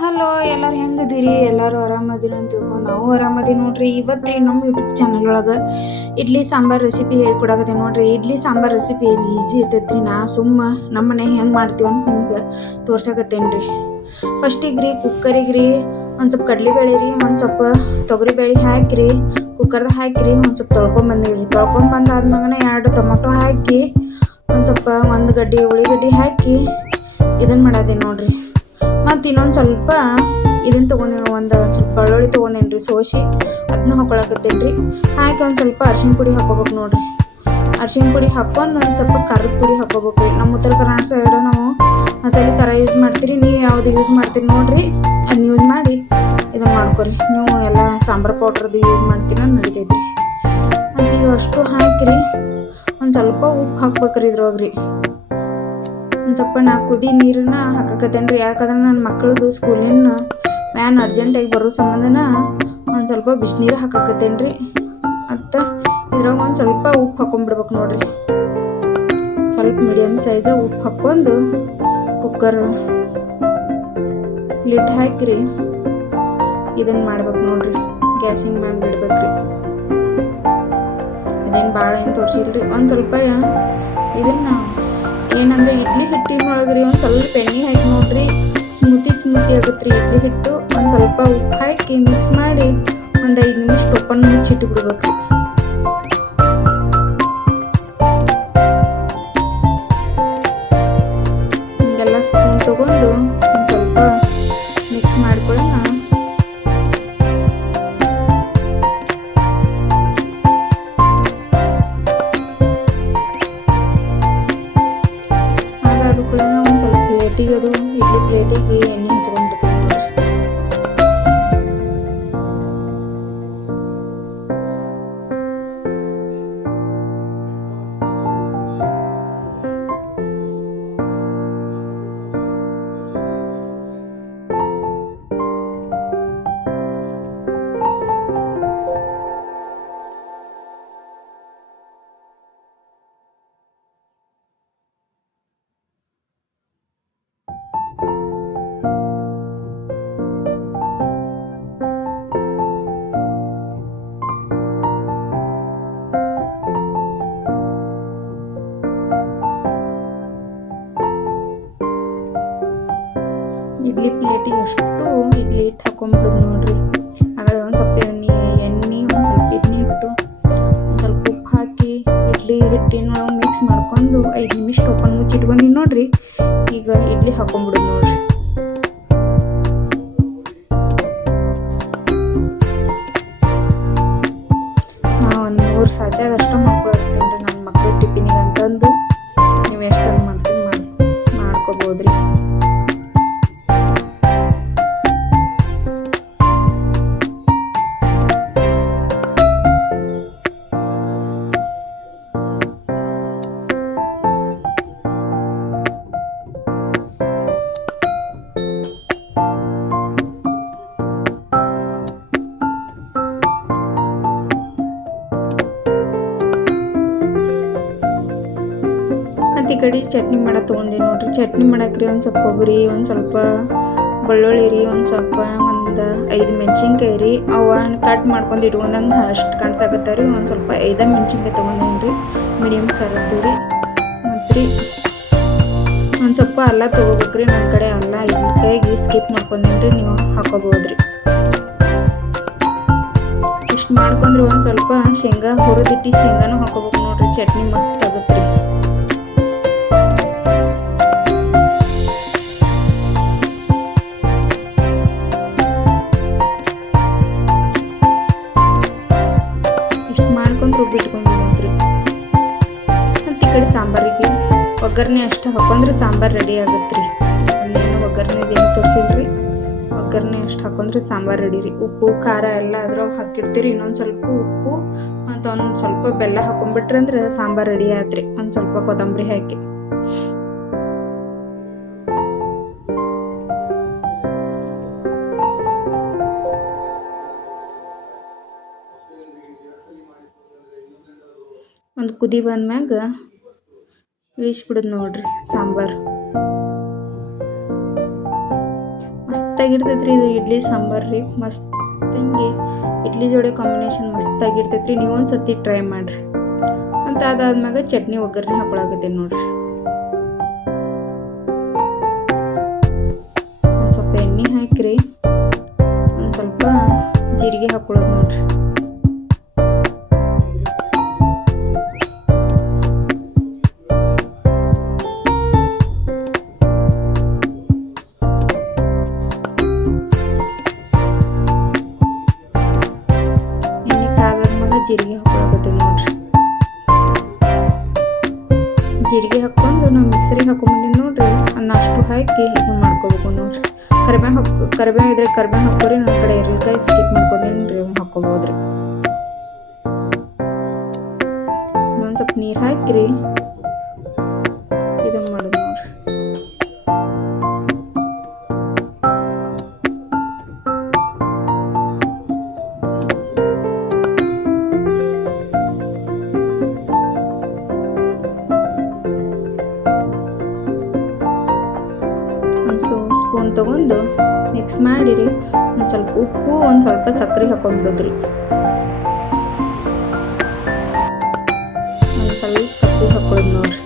Hello ಎಲ್ಲರೂ ಹೆಂಗದಿರಿ? ಎಲ್ಲರೂ ಆರಾಮದಿರಿ ಅಂತ ತಿಳ್ಕೊಂಡು ನಾವು ಆರಾಮದೀವಿ ನೋಡ್ರಿ. ಇವತ್ತು ರೀ ನಮ್ಮ ಯೂಟ್ಯೂಬ್ ಚಾನಲ್ ಒಳಗೆ ಇಡ್ಲಿ ಸಾಂಬಾರು ರೆಸಿಪಿ ಹೇಳ್ಕೊಡಕತ್ತೆ ನೋಡ್ರಿ. ಇಡ್ಲಿ ಸಾಂಬಾರು ರೆಸಿಪಿ ಏನು ಈಸಿ ಇರ್ತೈತ್ರಿ. ನಾ ನಮ್ಮ ಮನೆ ಹೆಂಗೆ ಮಾಡ್ತೀವಿ ಅಂತ ನಿಮ್ಗೆ ತೋರ್ಸಕತ್ತೇನೆ ರೀ. ಫಸ್ಟಿಗೆ ರೀ ಕುಕ್ಕರಿಗೆ ರೀ ಒಂದು ಸ್ವಲ್ಪ ಕಡಲೆಬೇಳೆ ರೀ, ಒಂದು ಸ್ವಲ್ಪ ತೊಗರಿಬೇಳೆ ಹಾಕಿರಿ, ಕುಕ್ಕರ್ದಾಗ ಹಾಕಿರಿ, ಒಂದು ಸ್ವಲ್ಪ ತೊಳ್ಕೊಂಬಂದಿವಿ ರೀ. ತೊಳ್ಕೊಂಬಂದಾದ್ಮೇಲೆ 2 ಟೊಮೊಟೊ ಹಾಕಿ ಒಂದು ಗಡ್ಡೆ ಉಳ್ಳಿಗಡ್ಡಿ ಹಾಕಿ ಇದನ್ನು ಮಾಡೋದೇ ನೋಡ್ರಿ. ಮತ್ತು ಇನ್ನೊಂದು ಸ್ವಲ್ಪ ಇದನ್ನು ತೊಗೊಂಡೇನು, ಒಂದು ಸ್ವಲ್ಪ ಬೆಳ್ಳುಳ್ಳಿ ತೊಗೊಂಡೇನಿ ರೀ, ಸೋಸಿ ಅದನ್ನ ಹಾಕೊಳಕತ್ತೇನೆ ರೀ. ಹಾಕಿ ಒಂದು ಸ್ವಲ್ಪ ಅರ್ಶಿಣ ಪುಡಿ ಹಾಕೋಬೇಕು ನೋಡ್ರಿ. ಅರ್ಶಿಣ ಪುಡಿ ಹಾಕ್ಕೊಂಡು ಒಂದು ಸ್ವಲ್ಪ ಖಾರದ ಪುಡಿ ಹಾಕೋಬೇಕು ರೀ. ನಮ್ಮ ಉತ್ತರ ಕರ್ನಾಟಕ ಸೈಡು ನಾವು ಮಸಾಲೆ ಖಾರ ಯೂಸ್ ಮಾಡ್ತೀರಿ. ನೀವು ಯಾವುದು ಯೂಸ್ ಮಾಡ್ತೀರಿ ನೋಡಿರಿ, ಅದನ್ನ ಯೂಸ್ ಮಾಡಿ ಇದನ್ನು ಮಾಡ್ಕೊರಿ. ನೀವು ಎಲ್ಲ ಸಾಂಬಾರು ಪೌಡ್ರದ್ದು ಯೂಸ್ ಮಾಡ್ತೀರ ನಡಿತೈತಿ ರೀ. ಮತ್ತು ಇವು ಅಷ್ಟು ಹಾಕಿರಿ, ಒಂದು ಸ್ವಲ್ಪ ಉಪ್ಪು ಹಾಕ್ಬೇಕ್ರಿ ಇದ್ರೊಳಗೆ ರೀ. ಒಂದು ಸ್ವಲ್ಪ ನಾ ಕುದಿ ನೀರನ್ನ ಹಾಕಕತ್ತೇನೆ ರೀ. ಯಾಕಂದ್ರೆ ನನ್ನ ಮಕ್ಕಳದು ಸ್ಕೂಲಿನ ವ್ಯಾನ್ ಅರ್ಜೆಂಟಾಗಿ ಬರೋ ಸಂಬಂಧನ ಒಂದು ಸ್ವಲ್ಪ ಬಿಸಿನೀರು ಹಾಕಕತ್ತೇನೆ ರೀ. ಮತ್ತು ಇದ್ರಾಗ ಒಂದು ಸ್ವಲ್ಪ ಉಪ್ಪು ಹಾಕೊಂಡ್ಬಿಡ್ಬೇಕು ನೋಡ್ರಿ. ಸ್ವಲ್ಪ ಮೀಡಿಯಮ್ ಸೈಜ್ ಉಪ್ಪು ಹಾಕ್ಕೊಂಡು ಕುಕ್ಕರ್ ಲಿಡ್ ಹಾಕಿರಿ ಇದನ್ನು ಮಾಡ್ಬೇಕು ನೋಡ್ರಿ. ಗ್ಯಾಸಿನ ಮ್ಯಾಲೆ ಬಿಡ್ಬೇಕ್ರಿ. ಅದೇನು ಭಾಳ ಏನು ತೋರಿಸಿಲ್ರಿ. ಒಂದು ಸ್ವಲ್ಪ ಇದನ್ನು ಏನಂದ್ರೆ ಇಡ್ಲಿ ಹಿಟ್ಟಿನೊಳಗೆ ರೀ ಒಂದು ಸ್ವಲ್ಪ ಎಣ್ಣೆ ಹಾಕಿ ನೋಡ್ರಿ, ಸ್ಮೂತಿ ಆಗುತ್ತೆ ರೀ ಇಡ್ಲಿ ಹಿಟ್ಟು. ಒಂದು ಸ್ವಲ್ಪ ಉಪ್ಪು ಹಾಕಿ ಮಿಕ್ಸ್ ಮಾಡಿ ಒಂದು 5 ನಿಮಿಷ ಓಪನ್ ಮುಚ್ಚಿಟ್ಟು ಬಿಡ್ಬೇಕು. ಹಿಂಗೆಲ್ಲ ಸ್ಪೂನ್ ತೊಗೊಂಡು ಒಂದು ಸ್ವಲ್ಪ ಮಿಕ್ಸ್ ಮಾಡ್ಕೊಳ್ಳೋಣ. ಅದು ಕೂಡ ಒಂದು ಸ್ವಲ್ಪ ಪ್ಲೇಟಿಗೆ, ಅದು ಇಡ್ಲಿ ಪ್ಲೇಟಿಗೆ ಎಣ್ಣೆ ಹಚ್ಕೊಂಡ್ಬಿಡ್ತೀವಿ ನೋಡ್ರಿ. ಇಡ್ಲಿ ಪ್ಲೇಟಿಗೆ ಅಷ್ಟು ಇಡ್ಲಿ ಹಿಟ್ಟು ಹಾಕೊಂಡ್ಬಿಡೋದು ನೋಡ್ರಿ. ಆಮೇಲೆ ಒಂದು ಸ್ವಲ್ಪ ಎಣ್ಣೆ ಒಂದು ಸ್ವಲ್ಪ ಇದನ್ನ ಇಟ್ಟು ಒಂದು ಸ್ವಲ್ಪ ಉಪ್ಪು ಹಾಕಿ ಇಡ್ಲಿ ಹಿಟ್ಟಿನೊಳಗೆ ಮಿಕ್ಸ್ ಮಾಡ್ಕೊಂಡು 5 ನಿಮಿಷ ಓಪನ್ ಮುಚ್ಚಿಟ್ಕೊಂಡಿನಿ ನೋಡ್ರಿ. ಈಗ ಇಡ್ಲಿ ಹಾಕೊಂಡ್ಬಿಡೋದು ನೋಡ್ರಿ. ಒಂದು 3 ಸಾಚದಷ್ಟು ಮಾಡ್ಕೊಳತ್ತೀನಿ ರೀ ನನ್ನ ಮಕ್ಕಳು ಟಿಫಿನಿಗೆ ಅಂತಂದು. ನೀವು ಎಷ್ಟೊಂದು ಮಾಡ್ತೀನಿ ಮಾಡ್ಕೋಬೋದ್ರಿ. ಮತ್ತು ಈ ಕಡೆ ಚಟ್ನಿ ಮಾಡೋದು ತೊಗೊಂಡೆ ನೋಡ್ರಿ. ಚಟ್ನಿ ಮಾಡಕ್ಕೆ ರೀ ಒಂದು ಸ್ವಲ್ಪ ಕೊಬ್ಬರಿ, ಒಂದು ಸ್ವಲ್ಪ ಬೆಳ್ಳುಳ್ಳಿ ರೀ, ಒಂದು 5 ಮೆಣಸಿನ್ಕಾಯಿ ರೀ, ಅವನ್ನ ಕಟ್ ಮಾಡ್ಕೊಂಡು ಇಟ್ಕೊಂಡಂಗೆ ಅಷ್ಟು ಕಾಣಿಸಾಕತ್ತ ರೀ. ಒಂದು ಸ್ವಲ್ಪ 5 ಮೆಣಸಿನ್ಕಾಯಿ ತೊಗೊಂಡೇನಿ ರೀ, ಮೀಡಿಯಮ್ ಖಾರದ್ದು ರೀ. ಮತ್ತು ರೀ ಒಂದು ಸ್ವಲ್ಪ ಅಲ್ಲ ತೊಗೋಬೇಕ್ರಿ. ನನ್ನ ಕಡೆ ಅಲ್ಲ ಇದ್ರ ಕೈಗೆ ಸ್ಕಿಪ್ ಮಾಡ್ಕೊಂಡೇನಿ ರೀ, ನೀವು ಹಾಕೋಬೋದ್ರಿ. ಇಷ್ಟು ಮಾಡ್ಕೊಂಡ್ರೆ ಒಂದು ಸ್ವಲ್ಪ ಶೇಂಗಾ ಹುರಿದಿಟ್ಟು ಶೇಂಗಾನು ಹಾಕೋಬೇಕು ನೋಡ್ರಿ. ಚಟ್ನಿ ಮಸ್ತ್ ಆಗುತ್ತೆ ರೀ. ಇಷ್ಟು ಮಾಡ್ಕೊಂಡು ರುಬ್ಬಿಟ್ಕೊಂಡ್ರಿ. ಮತ್ತು ಈ ಕಡೆ ಸಾಂಬಾರಿಗೆ ಒಗ್ಗರಣೆ ಅಷ್ಟು ಹಾಕೊಂಡ್ರೆ ಸಾಂಬಾರು ರೆಡಿ ಆಗುತ್ತೆ ರೀ. ಅಲ್ಲೇನು ಒಗ್ಗರಣೆದು ಏನು ತೋರಿಸಿಲ್ರಿ. ಒಗ್ಗರಣೆ ಅಷ್ಟು ಹಾಕೊಂಡ್ರೆ ಸಾಂಬಾರು ರೆಡಿ ರೀ. ಉಪ್ಪು ಖಾರ ಎಲ್ಲ ಅದ್ರಾಗ ಹಾಕಿರ್ತೀರಿ. ಇನ್ನೊಂದು ಸ್ವಲ್ಪ ಉಪ್ಪು ಮತ್ತು ಒಂದು ಸ್ವಲ್ಪ ಬೆಲ್ಲ ಹಾಕೊಂಡ್ಬಿಟ್ರಿ ಅಂದ್ರೆ ಸಾಂಬಾರು ರೆಡಿ ಆಯ್ತು ರೀ. ಒಂದು ಸ್ವಲ್ಪ ಕೊತ್ತಂಬರಿ ಹಾಕಿ ಒಂದು ಕುದಿ ಬಂದ್ಮ್ಯಾಗ ಇಳಿಸ್ಬಿಡೋದು ನೋಡ್ರಿ ಸಾಂಬಾರು. ಮಸ್ತಾಗಿರ್ತೈತೆ ರೀ ಇದು ಇಡ್ಲಿ ಸಾಂಬಾರು ರೀ. ಮಸ್ತಂಗೆ ಇಡ್ಲಿ ಜೋಡಿ ಕಾಂಬಿನೇಷನ್ ಮಸ್ತಾಗಿರ್ತೈತೆ ರೀ. ನೀವು ಒಂದು ಸತಿ ಟ್ರೈ ಮಾಡಿರಿ. ಮತ್ತು ಅದಾದ್ಮ್ಯಾಗ ಚಟ್ನಿ ಒಗ್ಗರಣೆ ಹಾಕೊಳಕತ್ತೀನಿ ನೋಡ್ರಿ. ಒಂದು ಸ್ವಲ್ಪ ಎಣ್ಣೆ ಹಾಕಿರಿ, ಒಂದು ಸ್ವಲ್ಪ ಜೀರಿಗೆ ಹಾಕೊಳ್ಳೋದು ನೋಡ್ರಿ. ಜೀರಿಗೆ ಹಾಕೊಳಕತ್ತೀನಿ ನೋಡ್ರಿ. ಜೀರಿಗೆ ಹಾಕ್ಕೊಂಡು ನಾವು ಮಿಕ್ಸರಿಗೆ ಹಾಕೊಂಬಂದಿದ್ದು ನೋಡ್ರಿ. ಅದನ್ನ ಅಷ್ಟು ಹಾಕಿ ಇದನ್ನ ಮಾಡ್ಕೋಬೇಕು ನೋಡ್ರಿ. ಕರಿಬೇವು ಇದ್ರೆ ಕರಿಬೇವು ಹಾಕೋರಿ. ನನ್ನ ಕಡೆ ಎರಳಕಾಯಿ ಸ್ಕಿಪ್ ಮಾಡ್ಕೋದೇನ್ರಿ, ಹಾಕೋಬೋದ್ರಿ. ಇನ್ನೊಂದು ಸ್ವಲ್ಪ ನೀರು ಹಾಕಿರಿ, ಇದನ್ನ ಮಾಡೋದು ನೋಡ್ರಿ. ಸ್ಪೂನ್ ತೊಗೊಂಡು ಮಿಕ್ಸ್ ಮಾಡಿರಿ. ಒಂದು ಸ್ವಲ್ಪ ಉಪ್ಪು, ಒಂದು ಸ್ವಲ್ಪ ಸಕ್ಕರೆ ಹಾಕೊಂಡ್ಬಿಡೋದ್ರಿ. ಒಂದು ಸ್ವಲ್ಪ ಸಕ್ಕರೆ ಹಾಕೊಳ್ಳೋದು ನೋಡ್ರಿ.